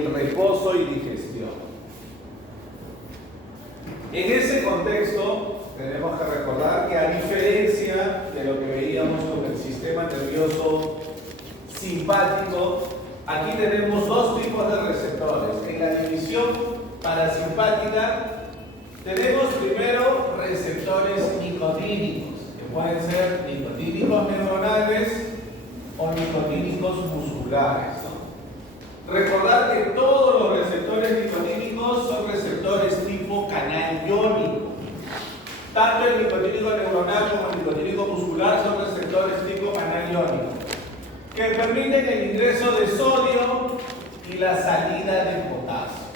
el reposo y digestión. En ese contexto, tenemos que recordar que a diferencia de lo que veíamos con el sistema nervioso simpático, aquí tenemos dos tipos de receptores. En la división parasimpática tenemos primero receptores nicotínicos, que pueden ser nicotínicos neuronales o nicotínicos musculares, ¿no? Recordar que todos los receptores nicotínicos son receptores tipo canal iónico. Tanto el nicotínico neuronal como el nicotínico muscular son receptores tipo canal iónico, que permiten el ingreso de sodio y la salida de potasio.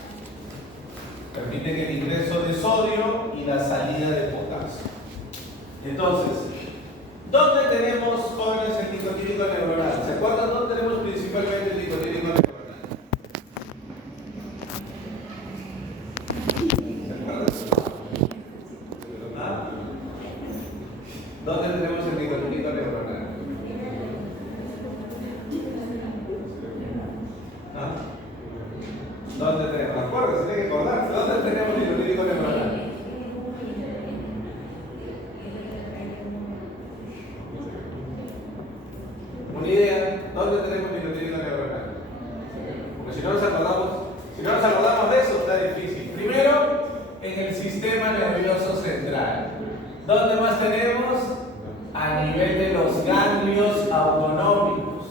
Permiten el ingreso de sodio y la salida de potasio. Entonces, ¿dónde tenemos, jóvenes, el nicotínico neuronal? ¿Se acuerdan dónde tenemos principalmente el nicotínico neuronal? ¿Se acuerdan? ¿Ah? ¿Dónde tenemos el nicotínico neuronal? ¿Ah? ¿Dónde tenemos? Acuérdense, tiene que acordarse. ¿Dónde tenemos el nicotínico neuronal? ¿Una idea? ¿Dónde tenemos el nicotínico neuronal? Porque si no nos acordamos de eso, está difícil. Primero, en el sistema nervioso central. ¿Dónde más tenemos? A nivel de los ganglios autonómicos.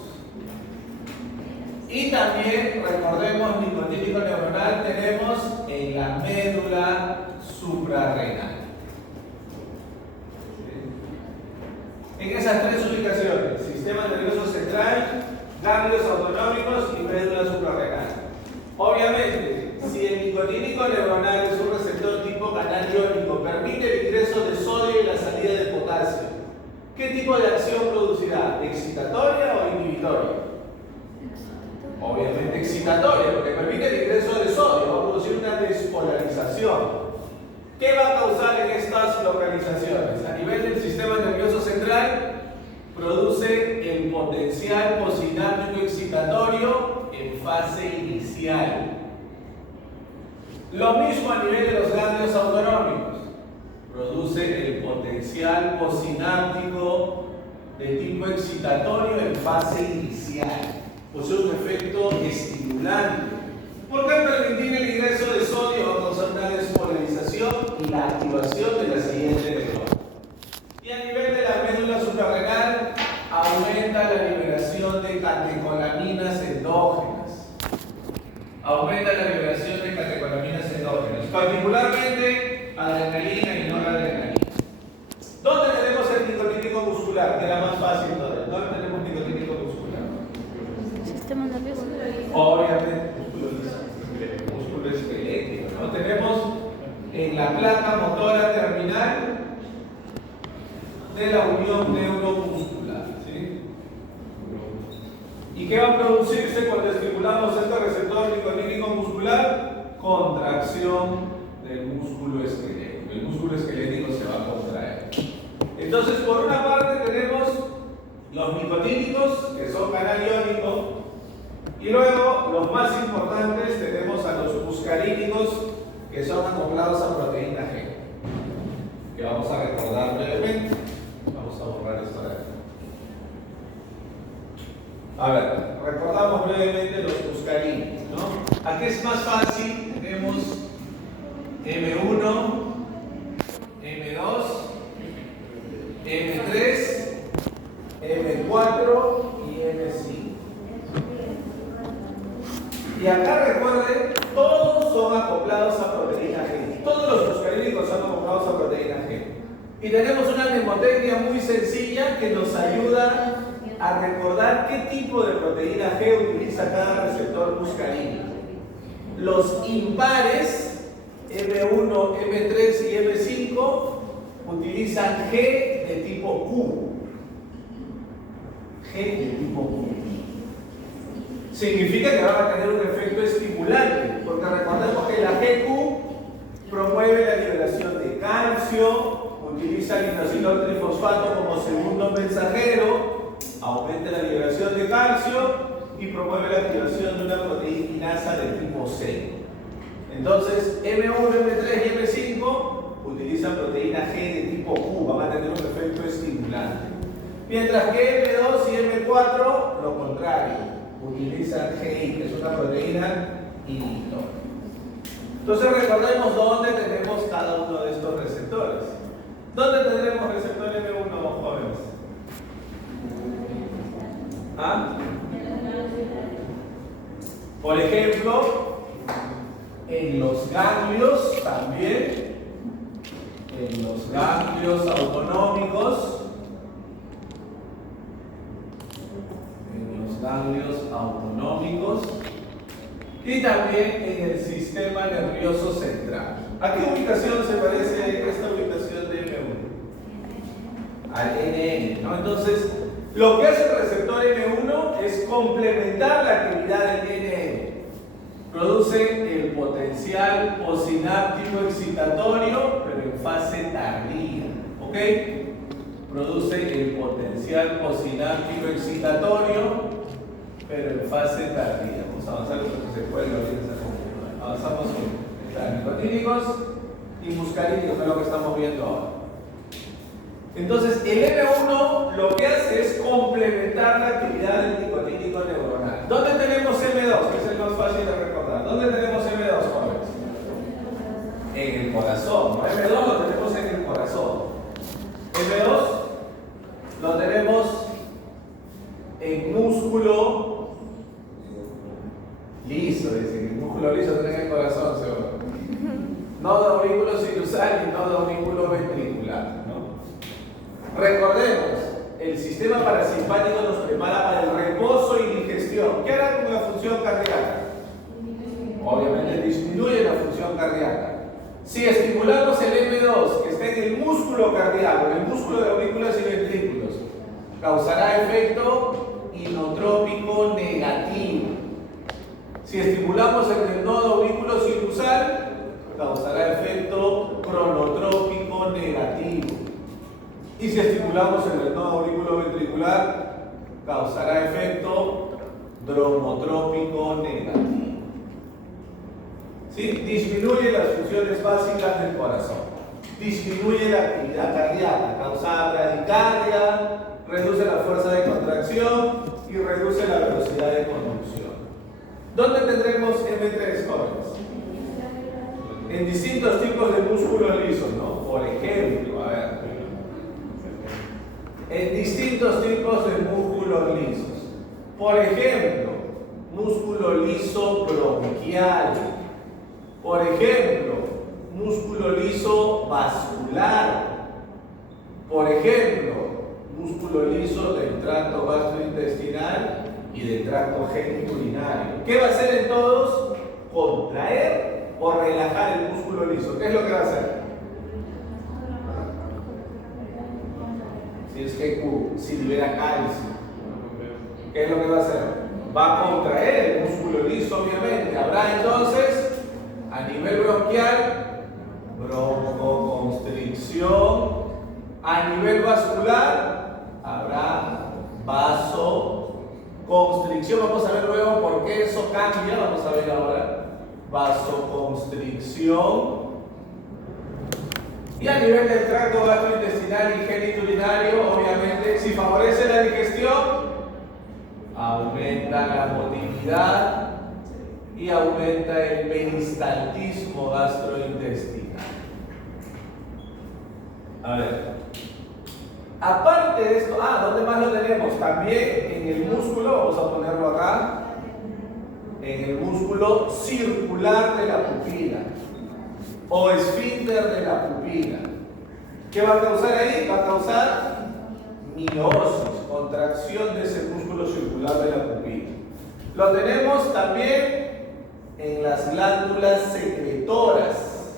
Y también, recordemos, nicotínico neuronal tenemos en la médula suprarrenal. En esas tres ubicaciones, sistema nervioso central, ganglios autonómicos y médula suprarrenal. Obviamente, si el nicotínico neuronal es un receptor tipo canal iónico, permite el ingreso de sodio y la salida de potasio, ¿qué tipo de acción producirá? ¿Excitatoria o inhibitoria? Obviamente excitatoria, porque permite el ingreso de sodio, va a producir una despolarización. ¿Qué va a causar en estas localizaciones? A nivel del sistema nervioso central, produce el potencial posináptico excitatorio en fase inicial. Lo mismo a nivel de los ganglios autonómicos. Produce el potencial posináptico de tipo excitatorio en fase inicial. Posee un efecto estimulante. Porque al permitir el ingreso de sodio va a causar una despolarización y la activación de la siguiente neurona. Y a nivel de la médula suprarrenal, aumenta la liberación de catecolaminas endógenas. Aumenta la liberación de catecolaminas endógenas, particularmente adrenalina y noradrenalina. ¿Dónde tenemos el nicotínico muscular? Que era más fácil todavía. ¿Dónde tenemos nicotínico muscular? Sistema nervioso. Obviamente, músculo esquelético, ¿no? Tenemos en la placa motora terminal de la unión neuromuscular, ¿sí? ¿Y qué va a producirse cuando estimulamos este receptor nicotínico muscular? Contracción del músculo esquelético. El músculo esquelético se va a contraer. Entonces, por una parte tenemos los nicotínicos, que son canal iónico, y luego, los más importantes, tenemos a los muscarínicos, que son acoplados a proteína G, que vamos a recordar brevemente. Vamos a borrar esto de aquí. A ver, recordamos brevemente los muscarínicos, ¿no? Aquí es más fácil, tenemos M1, M2, M3, M4 y M5. Y acá recuerden, todos son acoplados a proteína G. Todos los muscarínicos son acoplados a proteína G. Y tenemos una mnemotecnia muy sencilla que nos ayuda a recordar qué tipo de proteína G utiliza cada receptor muscarínico. Los impares, M1, M3 y M5, utilizan G de tipo Q. G de tipo Q. Significa que van a tener un efecto estimulante, porque recordemos que la GQ promueve la liberación de calcio, utiliza el inositol trifosfato como segundo mensajero, aumenta la liberación de calcio y promueve la activación de una proteinasa de tipo C. Entonces, M1, M3 y M5 utilizan proteína G de tipo Q, van a tener un efecto estimulante. Mientras que M2 y M4, lo contrario, utilizan GI, que es una proteína inhibidora. Entonces recordemos dónde tenemos cada uno de estos receptores. ¿Dónde tendremos receptor M1, jóvenes? ¿Ah? Por ejemplo, en los ganglios también, en los ganglios autonómicos, y también en el sistema nervioso central. ¿A qué ubicación se parece esta ubicación de M1? Al NN, ¿no? Entonces, lo que hace el receptor M1 es complementar la actividad del NN. Produce el potencial posináptico excitatorio, pero en fase tardía. ¿Ok? Produce el potencial posináptico excitatorio, pero en fase tardía. Vamos a avanzar con lo que se puede abrir esa computadora. Avanzamos con nicotínicos y muscarínicos, que es lo que estamos viendo ahora. Entonces, el M1 lo que hace es complementar la actividad del nicotínico neuronal. ¿Dónde tenemos M2? Que es el más fácil de recordar. ¿Dónde tenemos M2, jóvenes? En el corazón. ¿No? M2 lo tenemos en el corazón. M2 lo tenemos en músculo liso, dicen, el músculo liso tiene en el corazón, seguro. Nodo aurículo sinusal y nodo aurículo ventricular, ¿no? Recordemos, el sistema parasimpático nos prepara para el reposo y digestión. ¿Qué hará con la función cardíaca? Obviamente disminuye la función cardíaca. Si estimulamos el M2, que está en el músculo cardíaco, en el músculo de aurículas y ventrículos, causará efecto inotrópico negativo. Si estimulamos el nodo aurículo sinusal, causará efecto cronotrópico negativo. Y si estimulamos el nodo aurículo ventricular, causará efecto dromotrópico negativo. ¿Sí? Disminuye las funciones básicas del corazón. Disminuye la actividad cardíaca, causa bradicardia, reduce la fuerza de contracción y reduce la velocidad de conducción. ¿Dónde tendremos M3, jóvenes? En distintos tipos de músculos lisos, ¿no? Por ejemplo, a ver. En distintos tipos de músculos lisos. Por ejemplo, músculo liso bronquial. Por ejemplo, músculo liso vascular. Por ejemplo, músculo liso del tracto gastrointestinal y del tracto genitourinario. ¿Qué va a hacer en todos? Contraer o relajar el músculo liso. ¿Qué es lo que va a hacer? Si es GQ, si libera calcio, ¿qué es lo que va a hacer? Va a contraer el músculo liso, obviamente. Habrá entonces, a nivel bronquial, broncoconstricción. A nivel vascular, habrá vasoconstricción. Vamos a ver luego por qué eso cambia. Vamos a ver ahora. Vasoconstricción. Y a nivel del tracto gastrointestinal y genitourinario, obviamente, si favorece la digestión, aumenta la motilidad y aumenta el peristaltismo gastrointestinal. A ver. Aparte de esto, ¿dónde más lo tenemos? También en el músculo, vamos a ponerlo acá, en el músculo circular de la pupila o esfínter de la pupila. ¿Qué va a causar ahí? Va a causar miosis, contracción de ese músculo circular de la pupila. Lo tenemos también en las glándulas secretoras.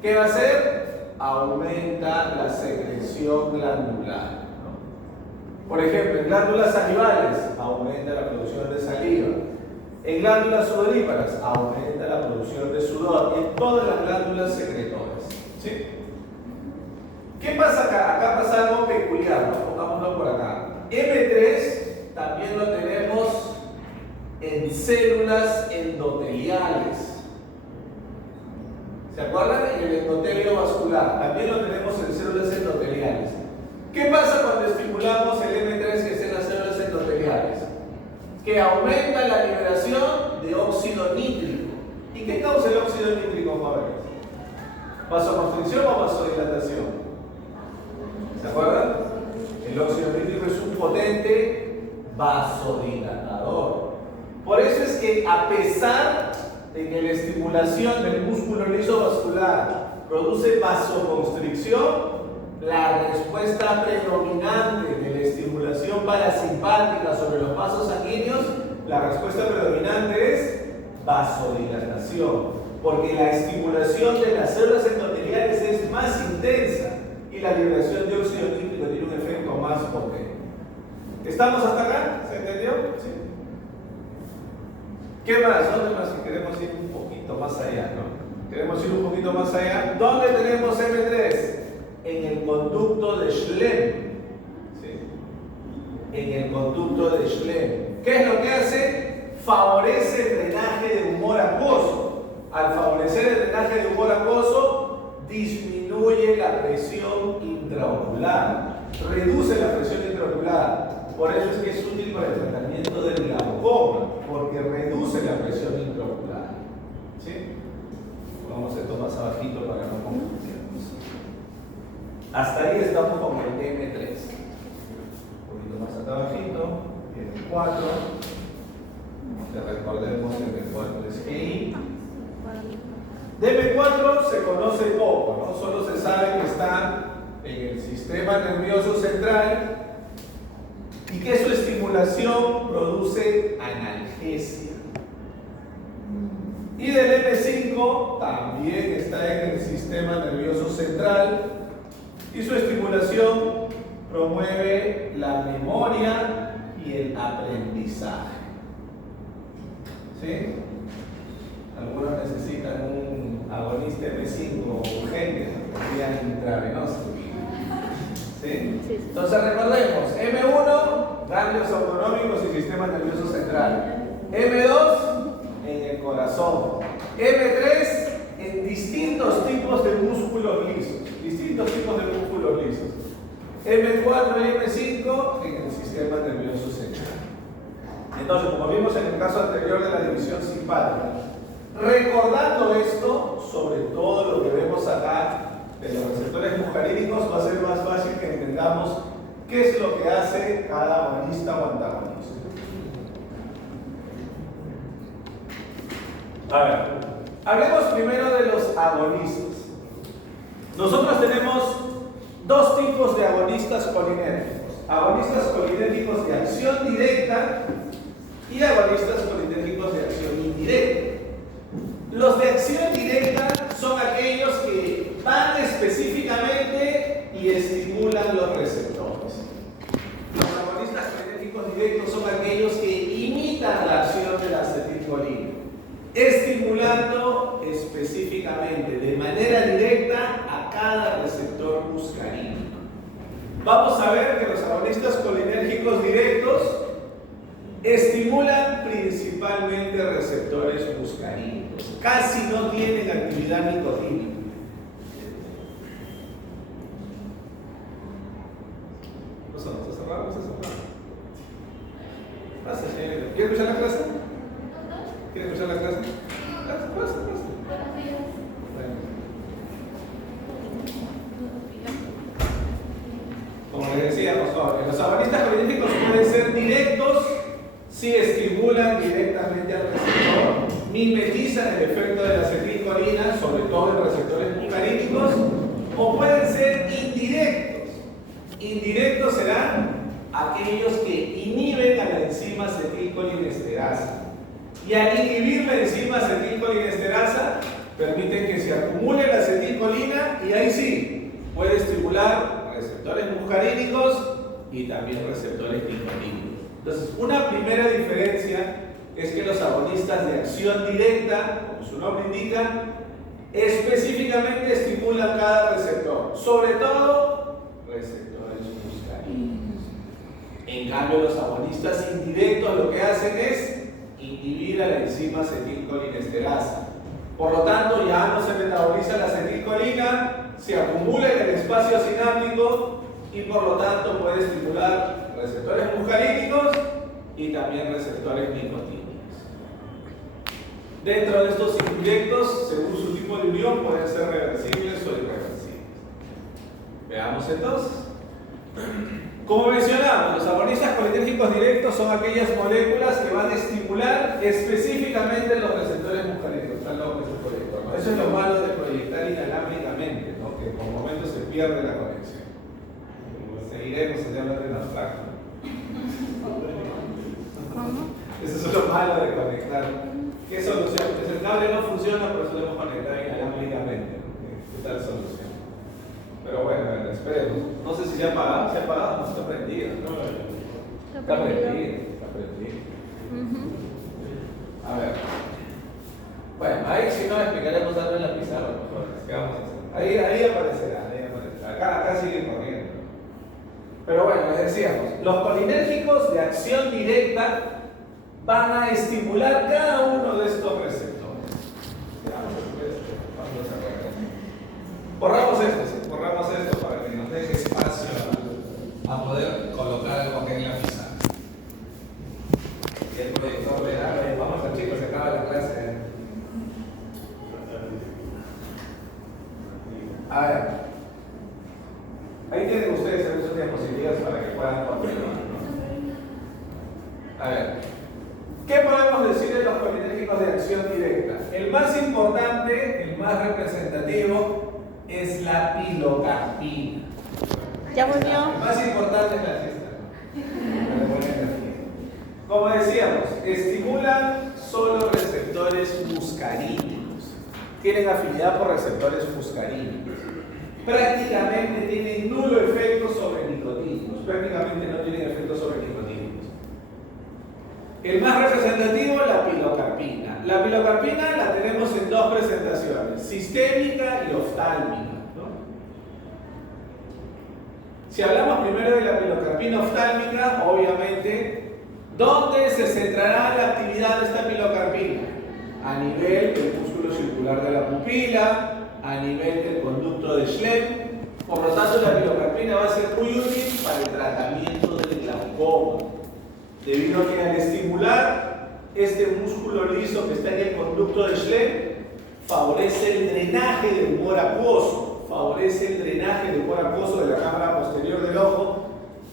¿Qué va a hacer? Aumenta la secreción glandular, ¿no? Por ejemplo, en glándulas salivales aumenta la producción de saliva. En glándulas sudoríparas aumenta la producción de sudor. Y en todas las glándulas secretoras. ¿Sí? ¿Qué pasa acá? Acá pasa algo peculiar, ¿no? Pongámoslo por acá. M3 también lo tenemos en células endoteliales. ¿Se acuerdan? En el endotelio vascular. También lo tenemos en células endoteliales. ¿Qué pasa cuando estimulamos el M3 que está en las células endoteliales? Que aumenta la liberación de óxido nítrico. ¿Y qué causa el óxido nítrico, jóvenes? ¿Vasoconstricción o vasodilatación? ¿Se acuerdan? El óxido nítrico es un potente vasodilatador. Por eso es que a pesar de que la estimulación del músculo liso vascular produce vasoconstricción, la respuesta predominante de la estimulación parasimpática sobre los vasos sanguíneos, la respuesta predominante es vasodilatación, porque la estimulación de las células endoteliales es más intensa y la liberación de óxido nítrico tiene un efecto más potente. ¿Estamos hasta acá? ¿Se entendió? Sí. ¿Qué más? ¿Dónde más? Queremos ir un poquito más allá, ¿no? Queremos ir un poquito más allá. ¿Dónde tenemos M3? En el conducto de Schlemm. ¿Sí? En el conducto de Schlemm. ¿Qué es lo que hace? Favorece el drenaje de humor acuoso. Al favorecer el drenaje de humor acuoso, disminuye la presión intraocular, reduce la presión intraocular. Por eso es que es útil para el tratamiento del glaucoma, porque reduce la presión intraocular. ¿Sí? Vamos esto más abajito para no confundirnos. Hasta ahí estamos con el M3. Un poquito más hasta abajito, M4. Recordemos que M4 es EI. De M4 se conoce poco, ¿no? Solo se sabe que está en el sistema nervioso central y que su estimulación produce analgesia. Y del M5 también está en el sistema nervioso central y su estimulación promueve la memoria y el aprendizaje. ¿Sí? Algunos necesitan un agonista M5 urgente, vía intravenosa. ¿Sí? Entonces recordemos, M1, ganglios autonómicos y sistema nervioso central. M2, en el corazón. M3, en distintos tipos de músculos lisos. M4 y M5, en el sistema nervioso central. Entonces, como vimos en el caso anterior de la división simpática, recordando esto, sobre todo lo que vemos acá de los receptores muscarínicos, va a ser más fácil que entendamos qué es lo que hace cada agonista o antagonista. A ver, hablemos primero de los agonistas. Nosotros tenemos dos tipos de agonistas colinérgicos. Agonistas colinérgicos de acción directa y agonistas colinérgicos de acción indirecta. Los de acción directa son aquellos que van específicamente y estimulan los receptores. Los agonistas colinérgicos directos son aquellos que imitan la acción de la acetilcolina, estimulando específicamente, de manera directa, a cada receptor muscarínico. Vamos a ver que los agonistas colinérgicos directos estimulan principalmente receptores muscarínicos. Casi no tienen actividad nicotínica. ¿Está cerrado? ¿Quiere escuchar la clase? ¿Quiere escuchar la clase? Pasa. Como les decíamos, los agonistas colinérgicos pueden ser directos si estimulan directamente al receptor, mimetizan el efecto de la acetilcolina, sobre todo en receptores muscarínicos, o pueden ser indirectos. Indirectos serán aquellos que inhiben a la enzima acetilcolinesterasa. Y al inhibir la enzima acetilcolinesterasa, permiten que se acumule la acetilcolina y ahí sí puede estimular receptores muscarínicos y también receptores nicotínicos. Entonces, una primera diferencia es que los agonistas de acción directa, como su nombre indica, específicamente estimulan cada receptor, sobre todo receptores muscarínicos. En En cambio, los agonistas indirectos lo que hacen es inhibir a la enzima acetilcolinesterasa. Por lo tanto, ya no se metaboliza la acetilcolina, se acumula en el espacio sináptico y por lo tanto puede estimular receptores muscarínicos y también receptores nicotínicos. Dentro de estos indirectos, según su tipo de unión, pueden ser reversibles o irreversibles. Veamos entonces. Como mencionamos, los agonistas colinérgicos directos son aquellas moléculas que van a estimular específicamente los receptores muscarínicos. Eso es lo malo de proyectar inalámbricamente, ¿no? Que por momentos se pierde la conexión. Seguiremos hablando en abstracto. ¿Cómo? Eso es lo malo de conectar. ¿Qué solución? Pues el cable no funciona, pero solemos conectar inalámbricamente. ¿Qué tal solución? Pero bueno, esperemos. No sé si se ha apagado. ¿Se ha apagado? No está prendido. Está prendido. Está prendido. A ver. Bueno, ahí si no explicaremos algo en la pizarra, mejor. ¿Qué vamos a hacer? Ahí aparecerá, ahí aparecerá. Acá sigue corriendo. Pero bueno, les decíamos, los colinérgicos de acción directa van a estimular cada uno de estos receptores. Borramos esto para que nos deje espacio a poder colocar algo aquí en la pizarra. Y el proyector verá, vamos a chicos, se acaba la clase. A ver, ahí tienen ustedes algunas diapositivas para que puedan continuar, ¿no? A ver, ¿qué podemos decir de los colinérgicos de acción directa? El más importante, el más representativo, es la pilocarpina. ¿Ya volvió? El más importante es la fiesta. Como decíamos, estimulan solo receptores muscarínicos. Tienen afinidad por receptores muscarínicos. Prácticamente tienen nulo efecto sobre nicotínicos. Prácticamente no tienen efecto sobre nicotínicos. El más representativo, la pilocarpina. La pilocarpina la tenemos en dos presentaciones, sistémica y oftálmica, ¿no? Si hablamos primero de la pilocarpina oftálmica, obviamente, ¿dónde se centrará la actividad de esta pilocarpina? A nivel del músculo circular de la pupila, a nivel del conducto de Schlemm. Por lo tanto, la pilocarpina va a ser muy útil para el tratamiento del glaucoma, debido a que al estimular este músculo liso que está en el conducto de Schlemm, favorece el drenaje del humor acuoso, de la cámara posterior del ojo,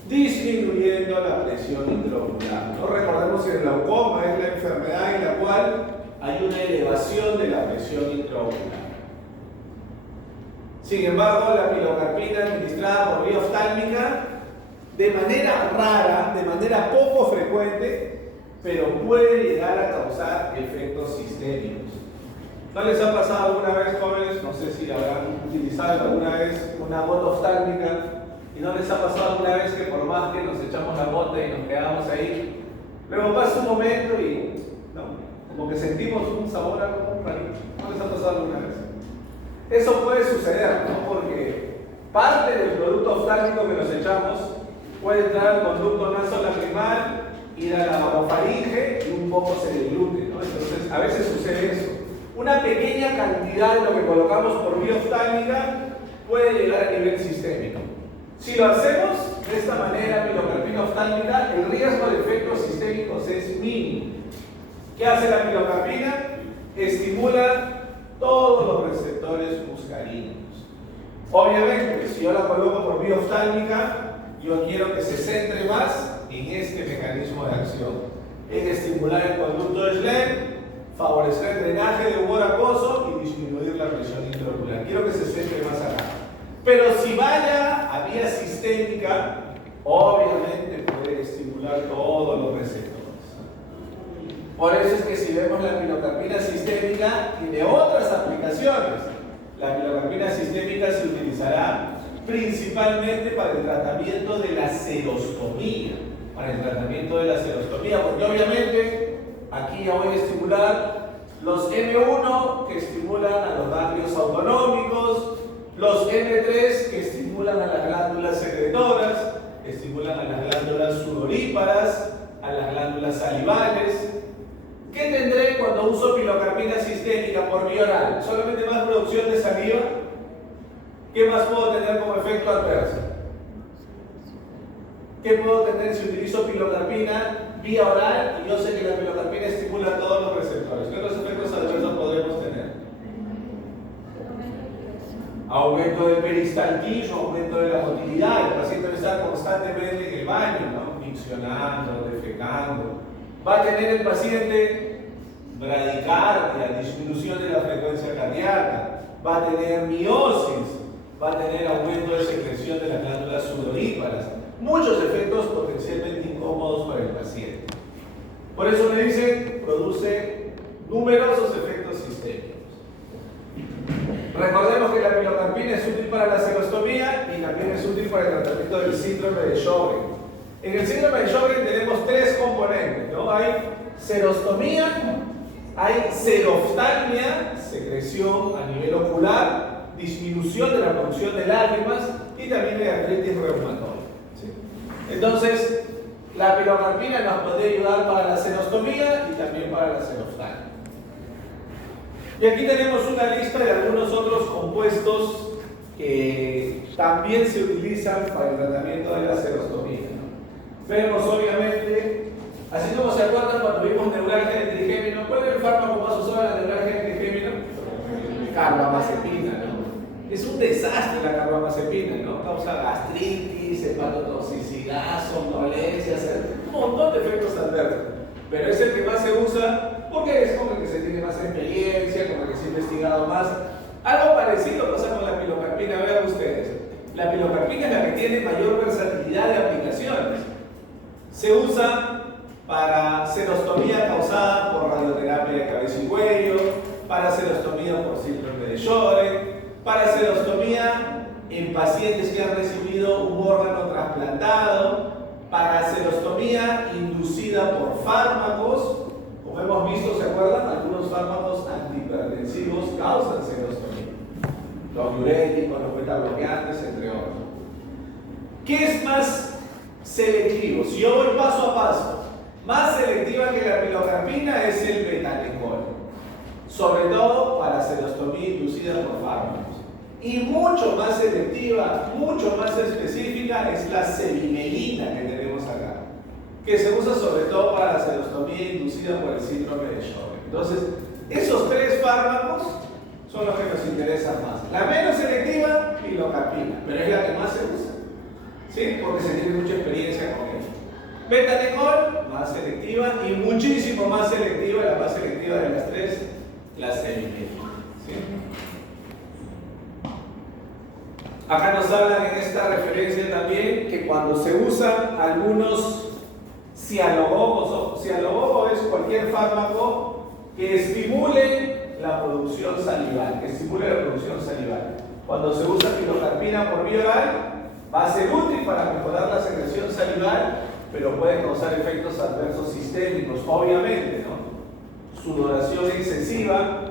disminuyendo la presión intraocular. No recordemos que el glaucoma es la enfermedad en la cual hay una elevación de la presión intraocular. Sin embargo, la pilocarpina administrada por vía oftálmica, de manera rara, de manera poco frecuente, pero puede llegar a causar efectos sistémicos. ¿No les ha pasado alguna vez, jóvenes? No sé si habrán utilizado alguna vez una gota oftálmica y no les ha pasado alguna vez que por más que nos echamos la gota y nos quedamos ahí, luego pasa un momento y ¿no? Como que sentimos un sabor algo rarito. ¿No les ha pasado alguna vez? Eso puede suceder, ¿no? Porque parte del producto oftálmico que nos echamos puede entrar al conducto nasolacrimal, ir a la orofaringe y un poco se deglute, ¿no? Entonces, a veces sucede eso. Una pequeña cantidad de lo que colocamos por vía oftálmica puede llegar a nivel sistémico. Si lo hacemos de esta manera, pilocarpina oftálmica, el riesgo de efectos sistémicos es mínimo. ¿Qué hace la pilocarpina? Estimula todos los receptores muscarínicos. Obviamente, si yo la coloco por vía oftálmica, yo quiero que se centre más en este mecanismo de acción, en estimular el conducto de Schlemm, favorecer el drenaje de humor acuoso y disminuir la presión intraocular. Quiero que se centre más acá. Pero si vaya a vía sistémica, obviamente puede estimular todos los receptores. Por eso es que si vemos la pilocarpina sistémica, tiene otras aplicaciones. La pilocarpina sistémica se utilizará principalmente para el tratamiento de la serostomía. Porque obviamente aquí ya voy a estimular los M1 que estimulan a los ganglios autonómicos, los M3 que estimulan a las glándulas secretoras, estimulan a las glándulas sudoríparas sudoríparas, a las glándulas salivales. ¿Qué tendré cuando uso pilocarpina sistémica por vía oral? ¿Solamente más producción de saliva? ¿Qué más puedo tener como efecto adverso? ¿Qué puedo tener si utilizo pilocarpina vía oral y yo sé que la pilocarpina estimula todos los receptores? ¿Qué otros efectos adversos podemos tener? Aumento del peristaltismo, aumento de la motilidad. El paciente va a estar constantemente en el baño, ¿no? Miccionando, defecando. Va a tener el paciente bradicardia, disminución de la frecuencia cardíaca. Va a tener miosis. Va a tener aumento de secreción de las glándulas sudoríparas. Muchos efectos potencialmente incómodos para el paciente. Por eso me dicen, produce numerosos efectos sistémicos. Recordemos que la pilocarpina es útil para la serostomía y también es útil para el tratamiento del síndrome de Sjögren. En el síndrome de Sjögren tenemos tres componentes, ¿no? Hay serostomía, hay seroftalmia, secreción a nivel ocular, disminución de la producción de lágrimas y también de artritis reumatoide. ¿Sí? Entonces, la pilocarpina nos puede ayudar para la serostomía y también para la seroftalmia. Y aquí tenemos una lista de algunos otros compuestos que también se utilizan para el tratamiento de la serostomía, ¿no? Vemos obviamente, así como se acuerdan cuando vimos neuralgia de trigémino, ¿cuál es el fármaco más usado en la neuralgia de trigémino? Carbamazepina, ¿no? Es un desastre la carbamazepina, ¿no? Causa gastritis, hepatotoxicidad, somnolencias, un montón de efectos adversos. Pero es el que más se usa porque es como el que se tiene más experiencia, como el que se ha investigado más. Algo parecido pasa con la pilocarpina, vean ustedes. La pilocarpina es la que tiene mayor versatilidad de aplicaciones. Se usa para serostomía causada por radioterapia de cabeza y cuello, para serostomía por síndrome de Sjögren, para serostomía en pacientes que han recibido un órgano trasplantado, para serostomía inducida por fármacos. Como hemos visto, ¿se acuerdan? Algunos fármacos antihipertensivos causan serostomía. Los diuréticos, los betabloqueantes, entre otros. ¿Qué es más selectivo? Si yo voy paso a paso, más selectiva que la pilocarpina es el betanecol, sobre todo para serostomía inducida por fármacos. Y mucho más selectiva, mucho más específica es la cevimelina que tenemos acá, que se usa sobre todo para la serostomía inducida por el síndrome de Sjögren. Entonces, esos tres fármacos son los que nos interesan más. La menos selectiva, pilocarpina, pero es la que más se usa, ¿sí? Porque se tiene mucha experiencia con ella. Betanecol, más selectiva, y muchísimo más selectiva, la más selectiva de las tres, la cevimelina, ¿sí? Acá nos hablan en esta referencia también que cuando se usan algunos cialogogos, cialogogo es cualquier fármaco que estimule la producción salival, Cuando se usa pilocarpina por vía oral, va a ser útil para mejorar la secreción salival, pero puede causar efectos adversos sistémicos, obviamente, ¿no? Sudoración excesiva.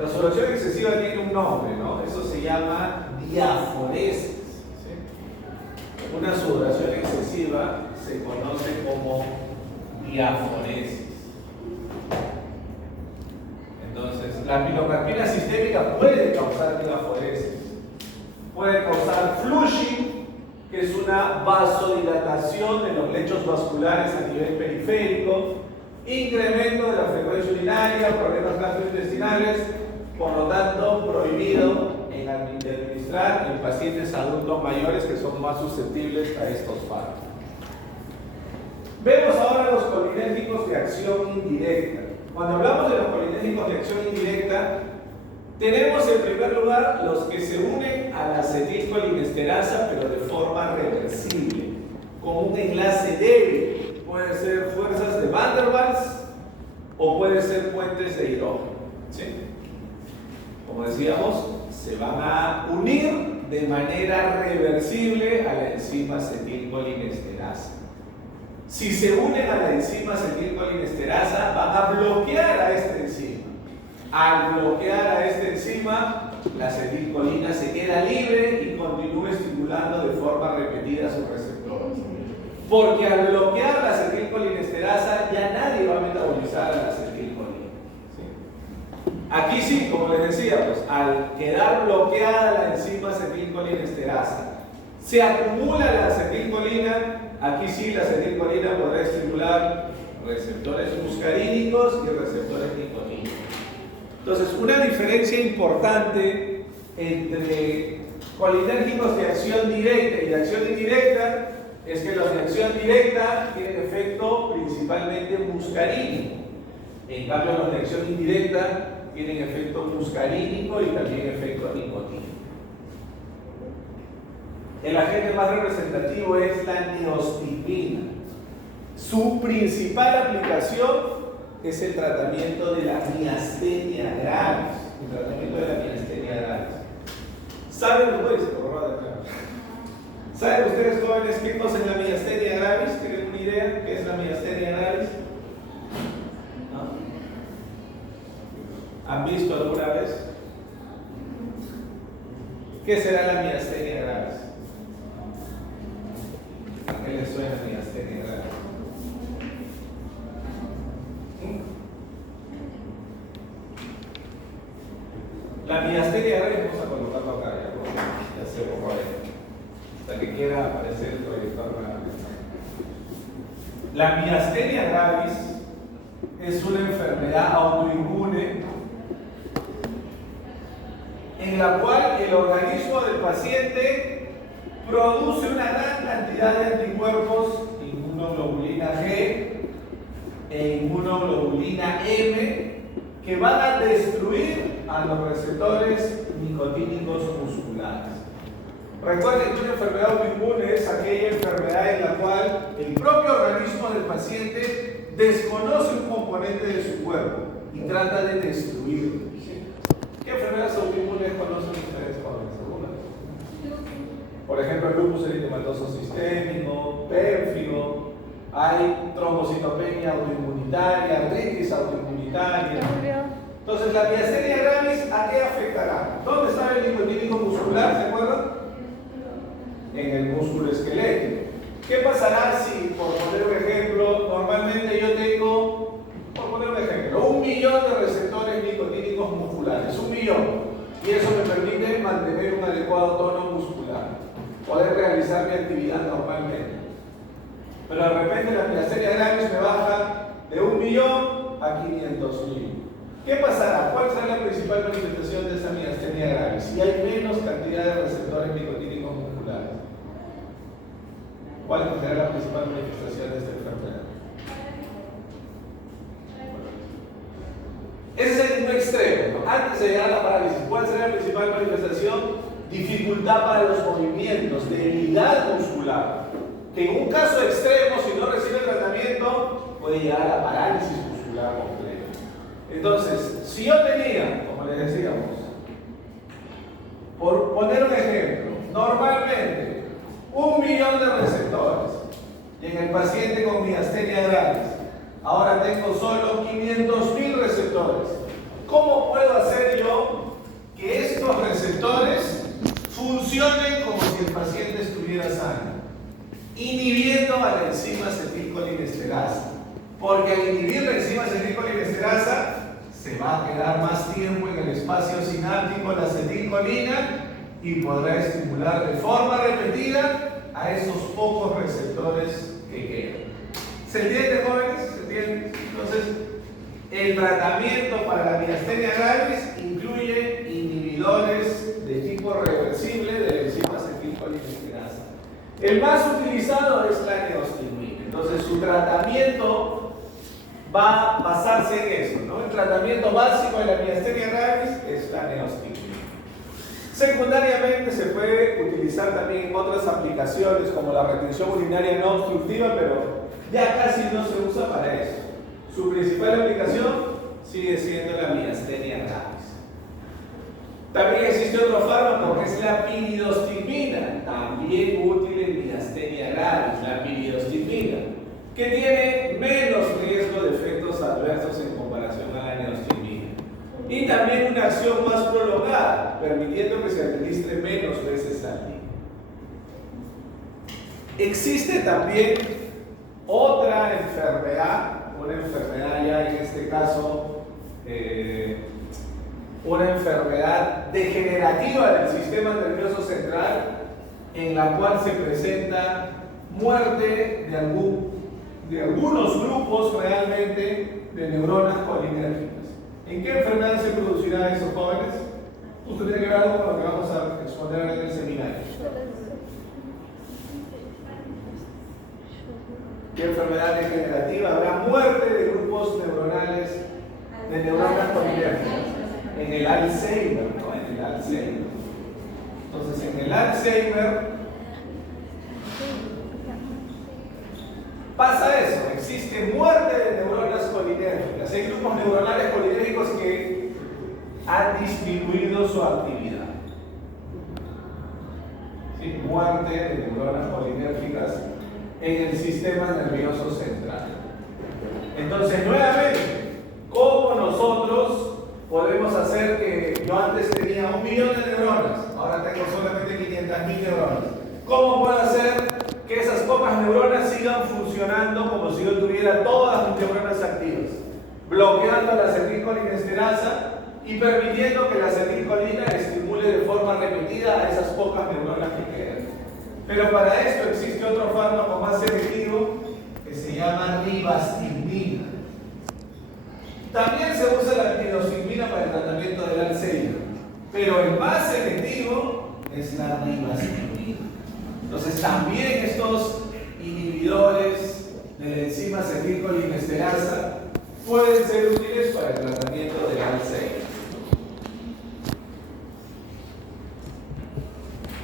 La sudoración excesiva tiene un nombre, ¿no? Eso se llama diaforesis. ¿Sí? Una sudoración excesiva se conoce como diaforesis. Entonces, la pilocarpina sistémica puede causar diaforesis, puede causar flushing, que es una vasodilatación de los lechos vasculares a nivel periférico, incremento de la frecuencia urinaria, problemas gastrointestinales, por lo tanto, prohibido en administrar en pacientes adultos mayores que son más susceptibles a estos fármacos. Vemos ahora los colinéticos de acción indirecta. Cuando hablamos de los colinéticos de acción indirecta, tenemos en primer lugar los que se unen a la acetilcolinesterasa, pero de forma reversible, con un enlace débil. Puede ser fuerzas de Van der Waals o puede ser puentes de hidrógeno, ¿sí? Como decíamos, se van a unir de manera reversible a la enzima acetilcolinesterasa. Si se unen a la enzima acetilcolinesterasa, van a bloquear a esta enzima. Al bloquear a esta enzima, la acetilcolina se queda libre y continúa estimulando de forma repetida sus receptores. Porque al bloquear la acetilcolinesterasa ya nadie va a metabolizar la acetilcolina. ¿Sí? Aquí sí, como les decía, pues, al quedar bloqueada la enzima acetilcolinesterasa, se acumula la acetilcolina. Aquí sí la acetilcolina podrá estimular receptores muscarínicos y receptores nicotínicos. Entonces, una diferencia importante entre colinérgicos de acción directa y de acción indirecta es que los de acción directa tienen efecto principalmente muscarínico. En cambio, los de acción indirecta tienen efecto muscarínico y también efecto nicotínico. El agente más representativo es la neostigmina. Su principal aplicación es el tratamiento de la miastenia gravis. El tratamiento de la miastenia gravis. ¿Saben ustedes, jóvenes, qué cosa es la miastenia gravis? ¿Tienen una idea qué es la miastenia gravis? ¿No? ¿Han visto alguna vez? ¿Qué será la miastenia gravis? ¿A qué les suena miastenia gravis? La miastenia gravis, vamos a colocarlo acá ya se borró ahí. Hasta que quiera aparecer el proyector nuevamente. La miastenia gravis es una enfermedad autoinmune en la cual el organismo del paciente produce una gran cantidad de anticuerpos, inmunoglobulina G e inmunoglobulina M, que van a destruir a los receptores nicotínicos musculares. Recuerden que una enfermedad autoinmune es aquella enfermedad en la cual el propio organismo del paciente desconoce un componente de su cuerpo y trata de destruirlo. ¿Sí? ¿Qué enfermedades autoinmunes conocen ustedes, jóvenes? ¿Algunas? Por ejemplo, el lupus eritematoso sistémico, pérfido, hay trombocitopenia autoinmunitaria, artritis autoinmunitaria. Entonces, la miastenia gravis, ¿a qué afectará? ¿Dónde está el nicotínico muscular? ¿Se acuerdan? En el músculo esquelético. ¿Qué pasará si, por poner un ejemplo, normalmente yo tengo, por poner un ejemplo, 1 millón de receptores nicotínicos musculares, 1 millón, y eso me permite mantener un adecuado tono muscular, poder realizar mi actividad normalmente? Pero de repente la miastenia gravis me baja de 1 millón a 500.000. ¿Qué pasará? ¿Cuál será la principal manifestación de esa miastenia gravis? Si hay menos cantidad de receptores nicotínicos musculares. ¿Cuál será la principal manifestación de esta enfermedad? Ese es el mismo extremo, ¿no? Antes de llegar a la parálisis, ¿cuál será la principal manifestación? Dificultad para los movimientos, debilidad muscular. Que en un caso extremo, si no recibe tratamiento, puede llegar a la parálisis muscular completa. Entonces, si yo tenía, como les decíamos, por poner un ejemplo, normalmente 1 millón de receptores y en el paciente con miastenia gravis, ahora tengo solo 500.000 receptores. ¿Cómo puedo hacer yo que estos receptores funcionen como si el paciente estuviera sano? Inhibiendo a la enzima acetilcolinesterasa. Porque al inhibir la enzima acetilcolinesterasa, se va a quedar más tiempo en el espacio sináptico la acetilcolina y podrá estimular de forma repetida a esos pocos receptores que quedan. ¿Se entiende, jóvenes? ¿Se entiende? Entonces, el tratamiento para la miastenia gravis incluye inhibidores de tipo reversible de la enzima acetilcolinesterasa. El más utilizado es la neostigmina. Entonces, su tratamiento va a basarse en eso, ¿no? El tratamiento básico de la miastenia gravis es la neostigmina. Secundariamente se puede utilizar también en otras aplicaciones como la retención urinaria no obstructiva, pero ya casi no se usa para eso. Su principal aplicación sigue siendo la miastenia gravis. También existe otro fármaco que es la piridostigmina, también útil en miastenia gravis, la piridostigmina, que tiene menos riesgo de efectos adversos en comparación a la neostigmina. Y también una acción más prolongada, permitiendo que se administre menos veces al día. Existe también otra enfermedad, una enfermedad ya en este caso, una enfermedad degenerativa del sistema nervioso central, en la cual se presenta muerte de algunos grupos realmente de neuronas colinérgicas. ¿En qué enfermedad se producirá eso, jóvenes? Esto tiene que ver algo con lo que vamos a exponer en el seminario. ¿Qué enfermedad degenerativa? Habrá muerte de grupos neuronales, de neuronas colinérgicas. En el Alzheimer, ¿no? En el Alzheimer. Entonces, en el Alzheimer pasa eso, existe muerte de neuronas colinérgicas. Hay grupos neuronales colinérgicos que han disminuido su actividad. ¿Sí? Muerte de neuronas colinérgicas en el sistema nervioso central. Entonces, nuevamente, ¿cómo nosotros podemos hacer que yo antes tenía 1 millón de neuronas, ahora tengo solamente 500.000 neuronas? ¿Cómo puedo hacer que esas pocas neuronas sigan funcionando como si yo tuviera todas mis neuronas activas? Bloqueando la acetilcolinesterasa y permitiendo que la acetilcolina estimule de forma repetida a esas pocas neuronas que quedan. Pero para esto existe otro fármaco más selectivo que se llama ribastidina. También se usa la tirosina para el tratamiento del Alzheimer, pero el más selectivo es la ribastidina. Entonces también estos inhibidores de la enzima acetilcolinesterasa pueden ser útiles para el tratamiento del Alzheimer.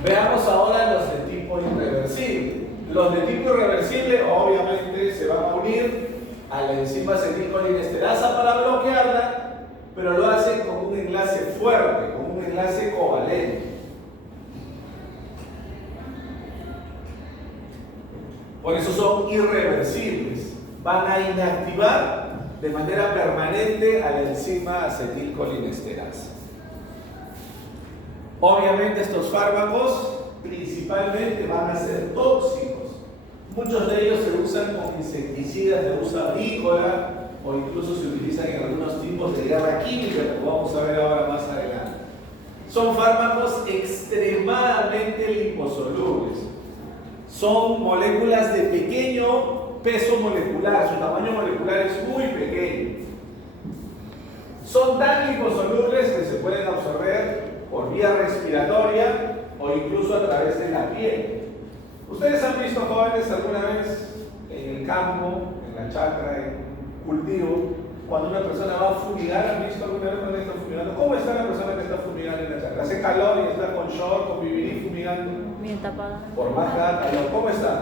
Veamos ahora los de tipo irreversible. Los de tipo irreversible obviamente se van a unir a la enzima acetilcolinesterasa para bloquearla, pero lo hacen con un enlace fuerte, con un enlace covalente. Por eso son irreversibles. Van a inactivar de manera permanente a la enzima acetilcolinesterasa. Obviamente estos fármacos principalmente van a ser tóxicos. Muchos de ellos se usan con insecticidas de uso agrícola o incluso se utilizan en algunos tipos de guerra química, como vamos a ver ahora más adelante. Son fármacos extremadamente liposolubles. Son moléculas de pequeño peso molecular, su tamaño molecular es muy pequeño. Son tan liposolubles que se pueden absorber por vía respiratoria o incluso a través de la piel. ¿Ustedes han visto, jóvenes, alguna vez en el campo, en la chacra, en un cultivo, cuando una persona va a fumigar? ¿Han visto alguna vez cuando está fumigando? ¿Cómo está la persona que está fumigando en la chacra? ¿Hace calor y está con short, con bibirí fumigando? Bien tapada. Por más que haga calor. ¿Cómo está?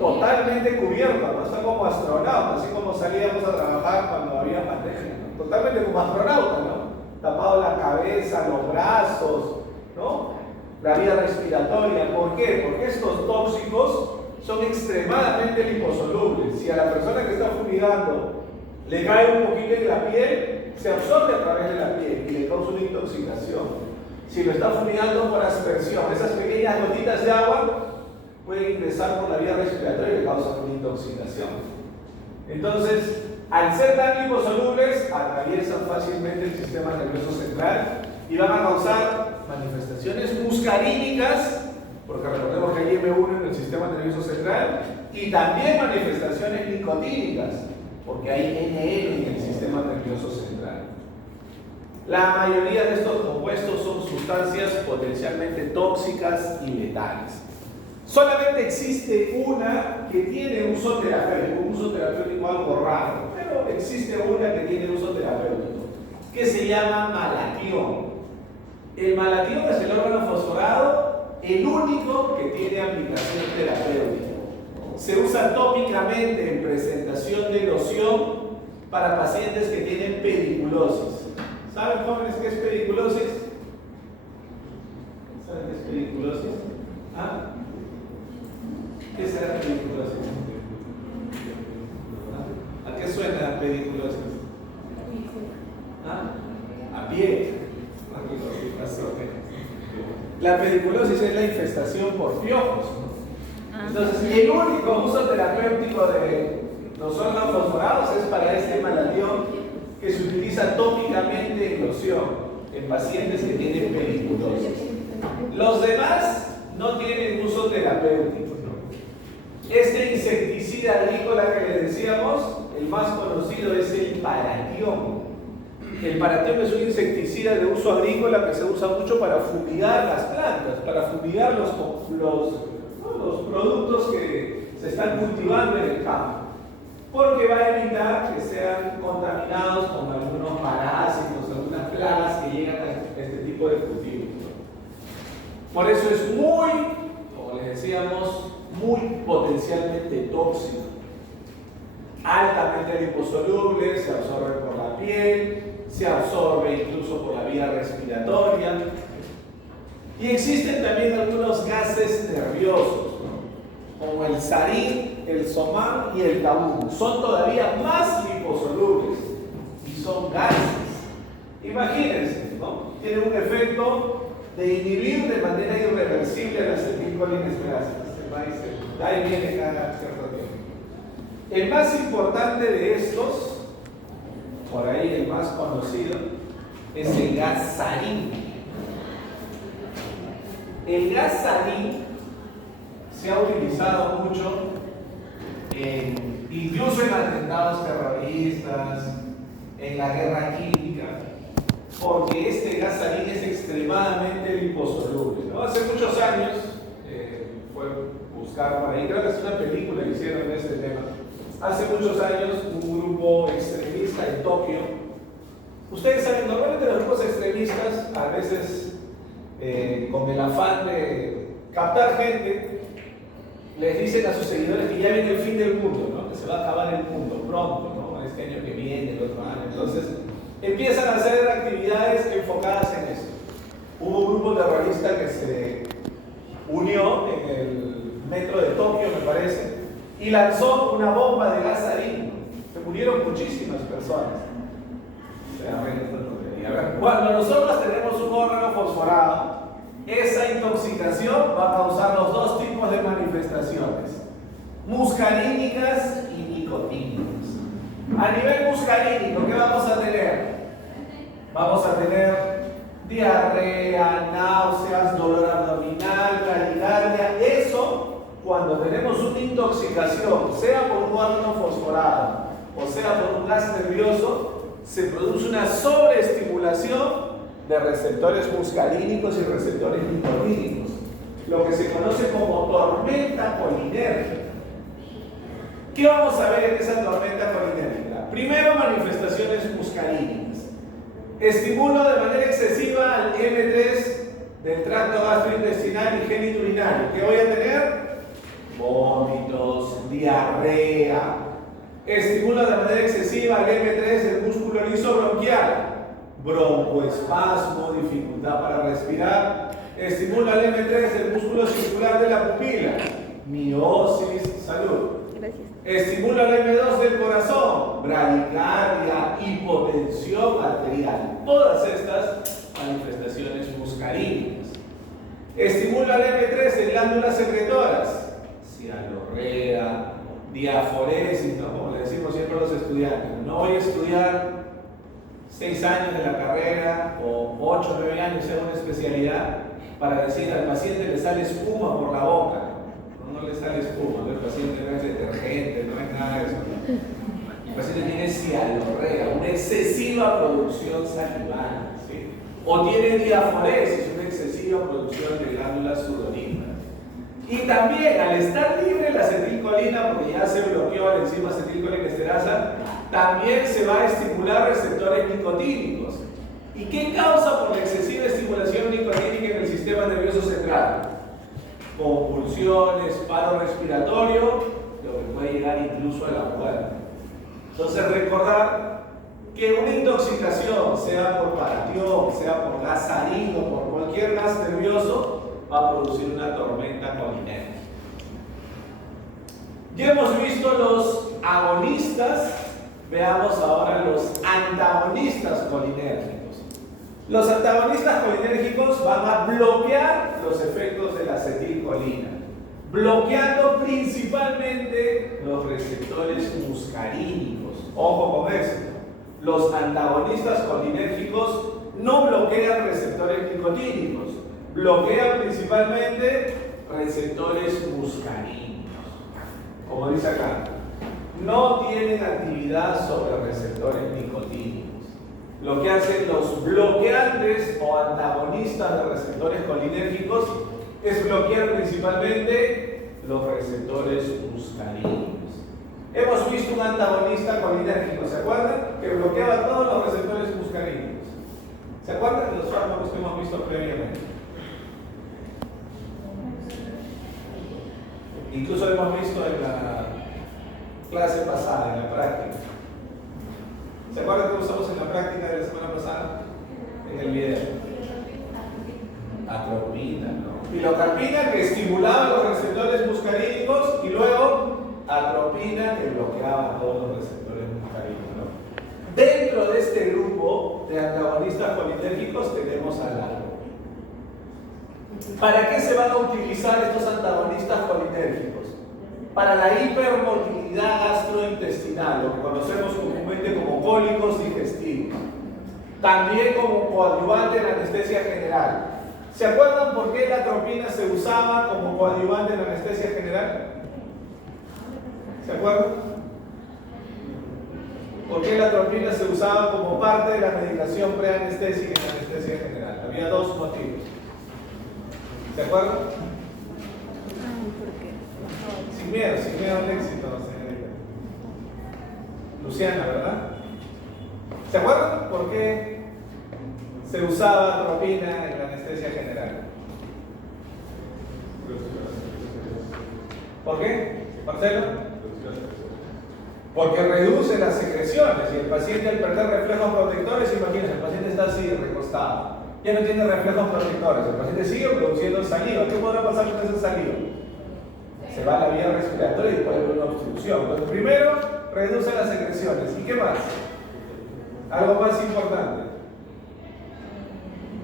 Totalmente cubierto, ¿no? Está como astronauta, así como salíamos a trabajar cuando había pandemia, ¿no? Totalmente como astronauta, ¿no? Tapado la cabeza, los brazos, ¿no? La vía respiratoria. ¿Por qué? Porque estos tóxicos son extremadamente liposolubles. Si a la persona que está fumigando le cae un poquito en la piel, se absorbe a través de la piel y le causa una intoxicación. Si lo está fumigando por aspersión, esas pequeñas gotitas de agua pueden ingresar por la vía respiratoria y le causan una intoxicación. Entonces, al ser tan liposolubles, atraviesan fácilmente el sistema nervioso central y van a causar manifestaciones muscarínicas, porque recordemos que hay M1 en el sistema nervioso central, y también manifestaciones nicotínicas, porque hay NN en el sistema nervioso central. La mayoría de estos compuestos son sustancias potencialmente tóxicas y letales. Solamente existe una que tiene uso terapéutico, un uso terapéutico algo raro, pero existe una que tiene uso terapéutico, que se llama malatión. El malatión es el órgano fosforado, el único que tiene aplicación terapéutica. Se usa tópicamente en presentación de loción para pacientes que tienen pediculosis. ¿Saben, jóvenes, qué es pediculosis? ¿Saben qué es pediculosis? ¿Ah? ¿Qué será pediculosis? ¿A qué suena pediculosis? ¿Ah? A pie. La pediculosis es la infestación por piojos, ¿no? Entonces, el único uso terapéutico de los órganos fosforados es para este maladión que se utiliza tópicamente en loción en pacientes que tienen peliculosis. Los demás no tienen uso terapéutico. Este insecticida agrícola que les decíamos, el más conocido es el paratión. El paratión es un insecticida de uso agrícola que se usa mucho para fumigar las plantas, para fumigar los productos que se están cultivando en el campo, porque va a evitar que sean contaminados con algunos parásitos, algunas plagas que llegan a este tipo de cultivos. Por eso es muy, como les decíamos, muy potencialmente tóxico, altamente liposoluble, se absorbe por la piel, se absorbe incluso por la vía respiratoria. Y existen también algunos gases nerviosos, ¿no? Como el sarín, el somán y el tabú. Son todavía más liposolubles y son gases. Imagínense, ¿no? Tienen un efecto de inhibir de manera irreversible la acetilcolinesterasa. De ahí viene cada cierto tiempo. El más importante de estos, por ahí el más conocido, es el gas sarín. El gas sarín se ha utilizado mucho, incluso en atentados terroristas, en la guerra química, porque este gas sarín es extremadamente liposoluble, ¿no? Hace muchos años, fue buscar por ahí, creo que es una película que hicieron de ese tema. Hace muchos años, un grupo extremista en Tokio. Ustedes saben, normalmente los grupos extremistas, a veces con el afán de captar gente, les dicen a sus seguidores que ya viene el fin del mundo, ¿no? Que se va a acabar el mundo pronto, ¿no? Este año que viene, el otro año. Entonces, empiezan a hacer actividades enfocadas en eso. Hubo un grupo terrorista que se unió en el metro de Tokio, me parece, y lanzó una bomba de gas sarín. Se murieron muchísimas personas. Cuando nosotros tenemos un órgano fosforado, esa intoxicación va a causar los dos tipos de manifestaciones: muscarínicas y nicotínicas. A nivel muscarínico, ¿qué vamos a tener? Vamos a tener diarrea, náuseas, dolor abdominal, taquicardia. Eso, cuando tenemos una intoxicación, sea por un órgano fosforado o sea por un gas nervioso, se produce una sobreestimulación de receptores muscarínicos y receptores nicotínicos, lo que se conoce como tormenta colinérgica. ¿Qué vamos a ver en esa tormenta colinérgica? Primero, manifestaciones muscarínicas. Estimulo de manera excesiva al M3 del tracto gastrointestinal y genitourinario. ¿Qué voy a tener? Vómitos, diarrea. Estimula de manera excesiva al M3 del músculo liso bronquial, broncoespasmo, dificultad para respirar. Estimula al M3 del músculo circular de la pupila, miosis, salud. Gracias. Estimula al M2 del corazón, bradicardia, hipotensión arterial. Todas estas manifestaciones muscarínicas. Estimula al M3 de glándulas secretoras, cialorrea, diaforesis, ¿no? Como le decimos siempre a los estudiantes. No voy a estudiar 6 años de la carrera o 8 o 9 años en una especialidad para decir al paciente le sale espuma por la boca. No le sale espuma, ¿no? El paciente no es detergente, no es nada de eso, ¿no? El paciente tiene cialorrea, una excesiva producción salival, ¿sí? O tiene diaforesis, una excesiva producción de glándulas sudoríparas. Y también, al estar libre la acetilcolina, porque ya se bloqueó la enzima acetilcolinesterasa, también se va a estimular receptores nicotínicos. ¿Y qué causa por la excesiva estimulación nicotínica en el sistema nervioso central? Convulsiones, paro respiratorio, lo que puede llegar incluso a la muerte. Entonces, recordar que una intoxicación, sea por paratión, sea por gas sarín o por cualquier gas nervioso, va a producir una tormenta colinérgica. Ya hemos visto los agonistas, veamos ahora los antagonistas colinérgicos. Los antagonistas colinérgicos van a bloquear los efectos de la acetilcolina. bloqueando principalmente los receptores muscarínicos. Ojo con eso. Los antagonistas colinérgicos no bloquean receptores nicotínicos, bloquean principalmente receptores muscarínicos. Como dice acá, no tienen actividad sobre receptores nicotínicos. Lo que hacen los bloqueantes o antagonistas de receptores colinérgicos es bloquear principalmente los receptores muscarínicos. Hemos visto un antagonista colinérgico, ¿se acuerdan? Que bloqueaba todos los receptores muscarínicos. ¿Se acuerdan de los fármacos que hemos visto previamente? Incluso lo hemos visto en la clase pasada, en la práctica. ¿Se acuerdan que usamos en la práctica de la semana pasada? En el video. Atropina, ¿no? Pilocarpina, que estimulaba los receptores muscarínicos, y luego atropina, que bloqueaba todos los receptores muscarínicos, ¿no? Dentro de este grupo de antagonistas colinérgicos tenemos a la atropina. ¿Para qué se van a utilizar estos antagonistas colinérgicos? Para la hipermotilidad gastrointestinal, lo que conocemos comúnmente como cólicos digestivos. También como coadyuvante en anestesia general. ¿Se acuerdan por qué la atropina se usaba como coadyuvante en anestesia general? ¿Se acuerdan? ¿Por qué la atropina se usaba como parte de la medicación preanestésica en anestesia general? Había dos motivos. ¿Se acuerdan? Sin miedo al éxito, señorita. Luciana, ¿verdad? ¿Se acuerdan por qué se usaba atropina en la anestesia general? ¿Por qué, Marcelo? Porque reduce las secreciones y el paciente, al perder reflejos protectores, imagínense, el paciente está así, recostado, ya no tiene reflejos protectores, el paciente sigue produciendo saliva. ¿Qué podrá pasar con esa saliva? Se va a la vía respiratoria y puede haber una obstrucción. Entonces, primero, reduce las secreciones. ¿Y qué más? Algo más importante.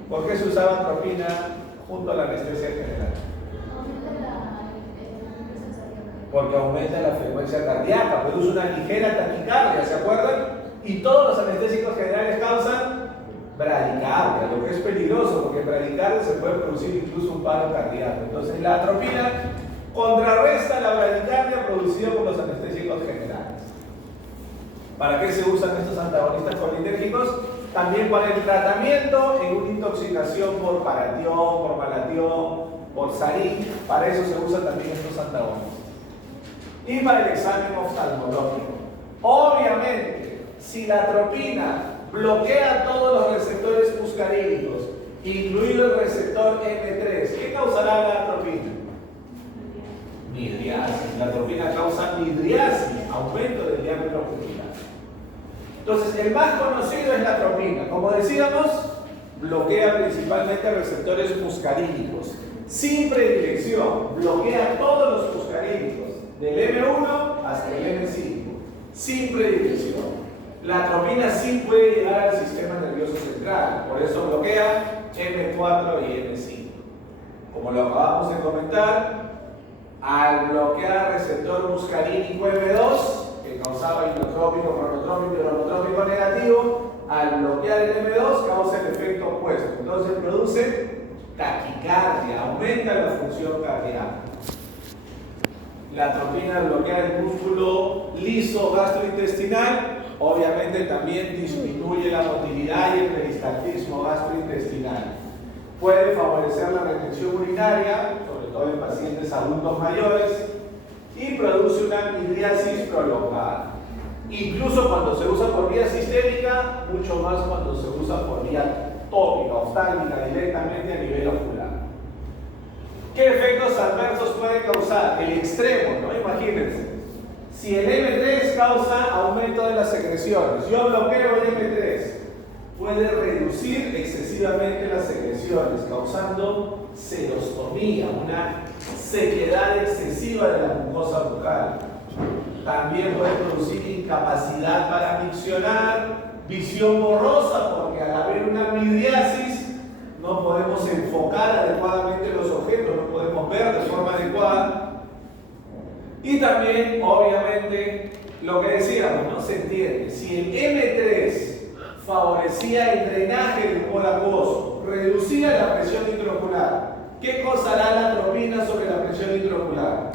¿Por qué se usaba atropina junto a la anestesia general? Porque aumenta la frecuencia cardíaca, produce una ligera taquicardia, ¿se acuerdan? Y todos los anestésicos generales causan bradicardia, lo que es peligroso, porque en bradicardia se puede producir incluso un paro cardíaco. Entonces, la atropina contrarresta la bradicardia producida por los anestésicos generales. ¿Para qué se usan estos antagonistas colinérgicos? También para el tratamiento en una intoxicación por paratión, por malatión, por sarín. Para eso se usan también estos antagonistas. Y para el examen oftalmológico. Obviamente, si la atropina bloquea todos los receptores muscarínicos, incluido el receptor M3, ¿qué causará la atropina? Midriasis. La atropina causa midriasis, aumento del diámetro ocular. Entonces, el más conocido es la atropina. Como decíamos, bloquea principalmente receptores muscarínicos. Sin predilección, bloquea todos los muscarínicos, del M1 hasta el M5. Sin predilección. La atropina sí puede llegar al sistema nervioso central, por eso bloquea M4 y M5. Como lo acabamos de comentar, al bloquear receptor muscarínico M2, que causaba hipotrópico, cronotrópico y orotrópico negativo, al bloquear el M2 causa el efecto opuesto. Entonces produce taquicardia, aumenta la función cardíaca. La atropina al bloquear el músculo liso gastrointestinal, obviamente también disminuye la motilidad y el peristaltismo gastrointestinal. Puede favorecer la retención urinaria, sobre todo en pacientes adultos mayores, y produce una midriasis prolongada. Incluso cuando se usa por vía sistémica, mucho más cuando se usa por vía tópica, oftálmica, directamente a nivel ocular. ¿Qué efectos adversos puede causar? El extremo, ¿no? Imagínense. Si el M3 causa aumento de las secreciones, yo bloqueo el M3, puede reducir excesivamente las secreciones, causando serostomía, una sequedad excesiva de la mucosa bucal. También puede producir incapacidad para miccionar, visión borrosa, porque al haber una midriasis no podemos enfocar adecuadamente los objetos, no podemos ver de forma adecuada, Y también, obviamente, lo que decíamos, ¿no? Se entiende. Si el M3 favorecía el drenaje del humor acuoso, reducía la presión intraocular, ¿qué cosa hará la atropina sobre la presión intraocular?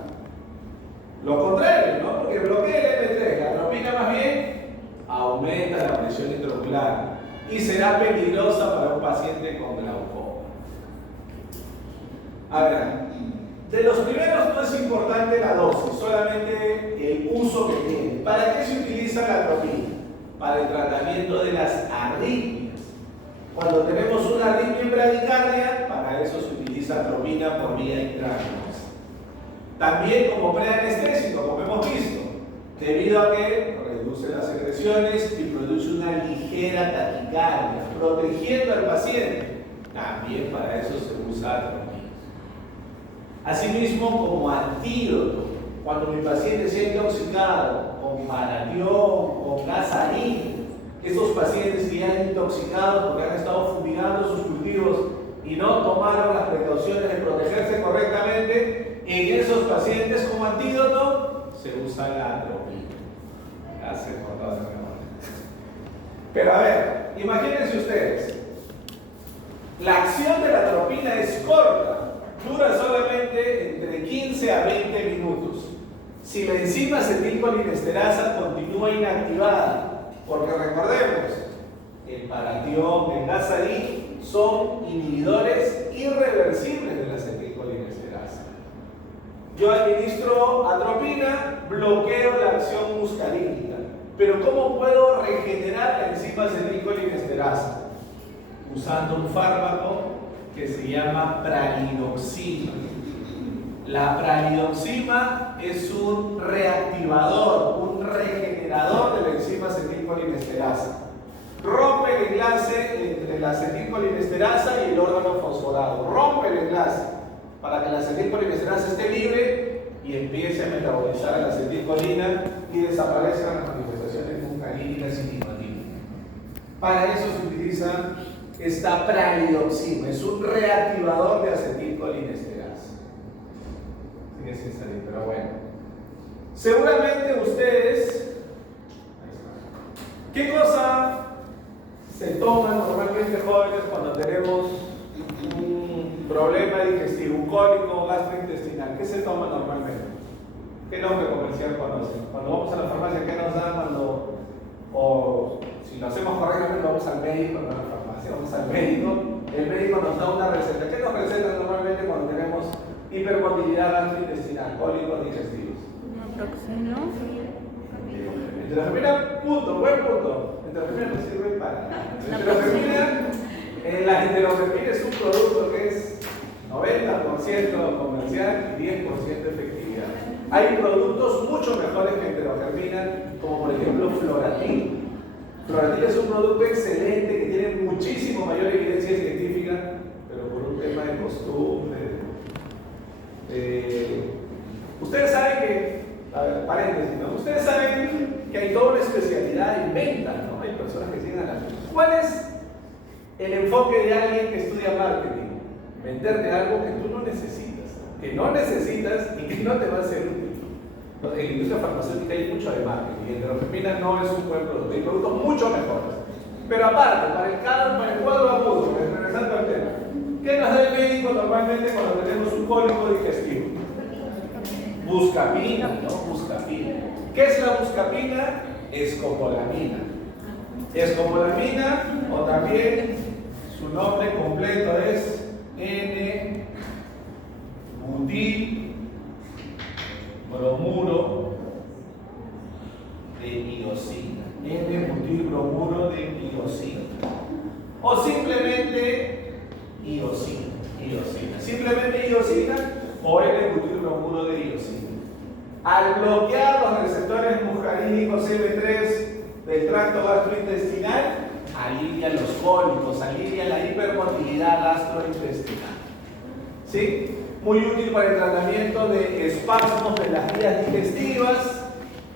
Lo contrario, ¿no? Porque bloquea el M3. La atropina más bien aumenta la presión intraocular y será peligrosa para un paciente con glaucoma. A ver, de los primeros no es importante la dosis, solamente el uso que tiene. ¿Para qué se utiliza la atropina? Para el tratamiento de las arritmias. Cuando tenemos una arritmia en bradicardia, para eso se utiliza atropina por vía intravenosa. También como preanestésico, como hemos visto, debido a que reduce las secreciones y produce una ligera taquicardia, protegiendo al paciente. También para eso se usa atropina. Asimismo, como antídoto, cuando mi paciente se ha intoxicado con paratión, con gasarín, esos pacientes que ya han intoxicado porque han estado fumigando sus cultivos y no tomaron las precauciones de protegerse correctamente, en esos pacientes como antídoto se usa la atropina. Pero a ver, imagínense ustedes, la acción de la atropina es corta, dura solamente entre 15 a 20 minutos. Si la enzima acetilcolinesterasa continúa inactivada, porque recordemos, el paratión, el gasarín son inhibidores irreversibles de la acetilcolinesterasa. Yo administro atropina, bloqueo la acción muscarínica. Pero ¿cómo puedo regenerar la enzima acetilcolinesterasa? Usando un fármaco que se llama pralidoxima. La pralidoxima es un reactivador, un regenerador de la enzima acetilcolinesterasa. Rompe el enlace entre la acetilcolinesterasa y el órgano fosforado. Rompe el enlace para que la acetilcolinesterasa esté libre y empiece a metabolizar la acetilcolina y desaparezcan las manifestaciones muscarínicas y nicotínicas. Para eso se utiliza esta pralidoxima, es un reactivador de acetilcolinesterasa. Sigue sin salir, pero bueno. Seguramente ustedes, ¿qué cosa se toma normalmente, jóvenes, cuando tenemos un problema digestivo, un cólico gastrointestinal? ¿Qué se toma normalmente? ¿Qué nombre comercial conocen? Cuando vamos a la farmacia, ¿qué nos dan cuando, o si lo hacemos correctamente, vamos al médico, no a la farmacia, vamos al médico, el médico nos da una receta. ¿Qué nos receta normalmente cuando tenemos hipermotilidad gastrointestinal, cólicos digestivos? Naproxeno. Enterogermina, punto, buen punto. Enterogermina no sirve para nada. La enterogermina es un producto que es 90% comercial y 10% efectividad. Hay productos mucho mejores que enterogermina, como por ejemplo Floratil. Floratil es un producto excelente que tiene muchísimo mayor evidencia científica, pero por un tema de costumbre. Ustedes saben que, a ver, paréntesis, ¿no? Ustedes saben que hay toda una especialidad en venta, ¿no? Hay personas que siguen a la... ¿Cuál es el enfoque de alguien que estudia marketing? Venderte algo que tú no necesitas, y que no te va a ser útil. En la industria farmacéutica hay mucho de marketing y la enterogermina no es un buen producto, hay productos mucho mejores. Pero aparte, para el cuadro agudo, regresando al tema, ¿qué nos da el médico normalmente cuando tenemos un cólico digestivo? Buscapina, ¿no? Buscapina. ¿Qué es la buscapina? Escopolamina. Escopolamina, o también su nombre completo es N-butilbromuro de iosina. N-butilbromuro de iosina. O simplemente iosina. Simplemente iosina o N-butilbromuro de iosina. Al bloquear los receptores muscarínicos M3 del tracto gastrointestinal, alivia los cólicos, alivia la hipermotilidad gastrointestinal. ¿Sí? Muy útil para el tratamiento de espasmos de las vías digestivas,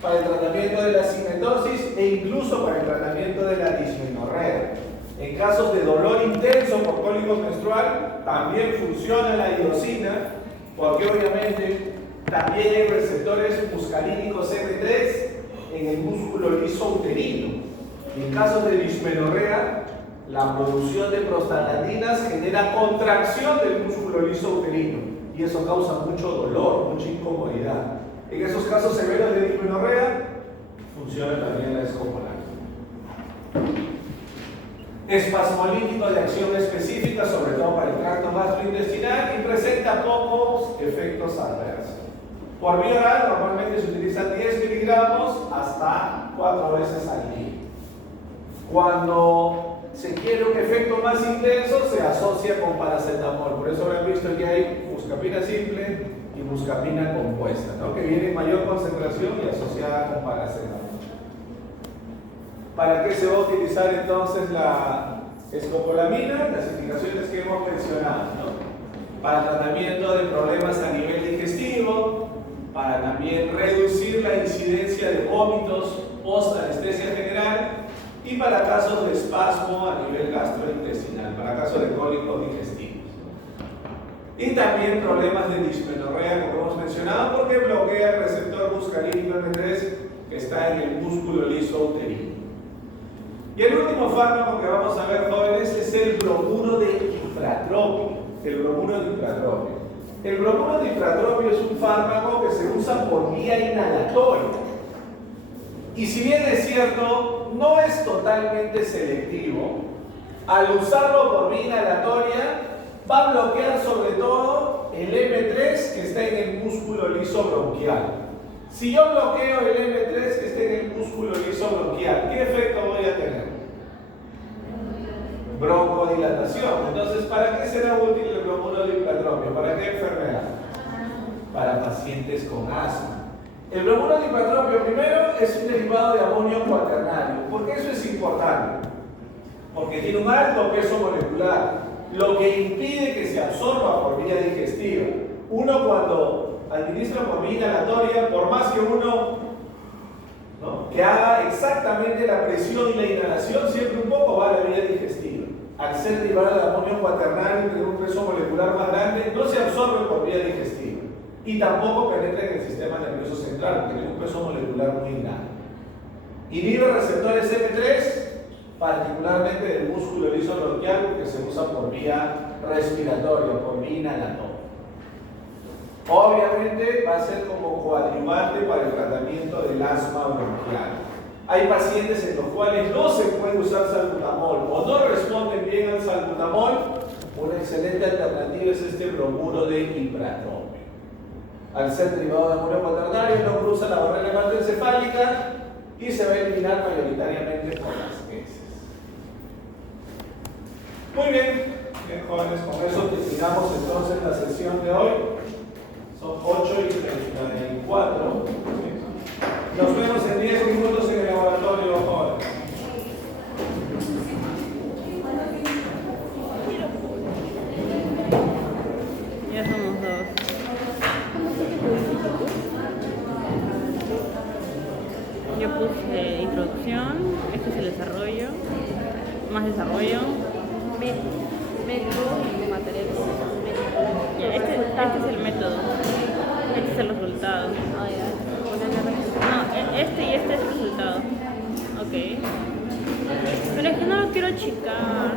para el tratamiento de la cinetosis e incluso para el tratamiento de la dismenorrea. En casos de dolor intenso por cólico menstrual, también funciona la iosina, porque obviamente También hay receptores muscarínicos M3 en el músculo liso uterino. En casos de dismenorrea, la producción de prostaglandinas genera contracción del músculo liso uterino y eso causa mucho dolor, mucha incomodidad. En esos casos severos de dismenorrea, funciona también la escopolamina. Espasmolítico de acción específica, sobre todo para el tracto gastrointestinal, y presenta pocos efectos adversos. Por vía oral normalmente se utilizan 10 miligramos hasta 4 veces al día. Cuando se quiere un efecto más intenso, se asocia con paracetamol. Por eso habrán visto que hay buscapina simple y buscapina compuesta, ¿no? Que viene en mayor concentración y asociada con paracetamol. ¿Para qué se va a utilizar entonces la escopolamina? Las indicaciones que hemos mencionado, ¿no? Para tratamiento de problemas a nivel digestivo, para también reducir la incidencia de vómitos post-anestesia general y para casos de espasmo a nivel gastrointestinal, para casos de cólicos digestivos. Y también problemas de dismenorrea, como hemos mencionado, porque bloquea el receptor muscarínico M3 que está en el músculo liso uterino. Y el último fármaco que vamos a ver, jóvenes, es el bromuro de ifratropio. El bromuro de ifratropio. El bromuro de ifratropio es un fármaco que se usa por vía inhalatoria. Y si bien es cierto, no es totalmente selectivo, al usarlo por vía inhalatoria, va a bloquear sobre todo el M3 que está en el músculo liso bronquial. Si yo bloqueo el M3 que está en el músculo liso bronquial, ¿qué efecto voy a tener? Broncodilatación. Entonces, ¿para qué será útil el bromuro de ifratropio? ¿Para qué enfermedad? Para pacientes con asma. El bromuro de ifratropio, primero, es un derivado de amonio cuaternario. ¿Por qué eso es importante? Porque tiene un alto peso molecular, lo que impide que se absorba por vía digestiva. Uno cuando administra por vía inhalatoria, por más que uno, ¿no?, que haga exactamente la presión y la inhalación, siempre un poco va a la vía digestiva. Al ser derivado de amonio cuaternario y tener un peso molecular más grande, no se absorbe por vía digestiva y tampoco penetra en el sistema nervioso central, porque tiene un peso molecular muy grande. Inhibe receptores M3, particularmente del músculo liso bronquial, porque se usa por vía respiratoria, por vía inhalatoria. Obviamente va a ser como coadyuvante para el tratamiento del asma bronquial. Hay pacientes en los cuales no se puede usar salbutamol o no responden bien al salbutamol. Una excelente alternativa es este bromuro de ifratropio. Al ser derivado de amonio cuaternario, no cruza la barrera hematoencefálica y se va a eliminar mayoritariamente por las heces. Muy bien, jóvenes, con eso terminamos entonces la sesión de hoy. Son 8:34. Nos vemos en 10 minutos en el laboratorio, jóvenes. Ya somos dos. Yo puse introducción, este es el desarrollo, más desarrollo. Método y materiales. Este es el método, este es el resultado. No, este y este es el resultado. Ok. Pero es que no lo quiero achicar.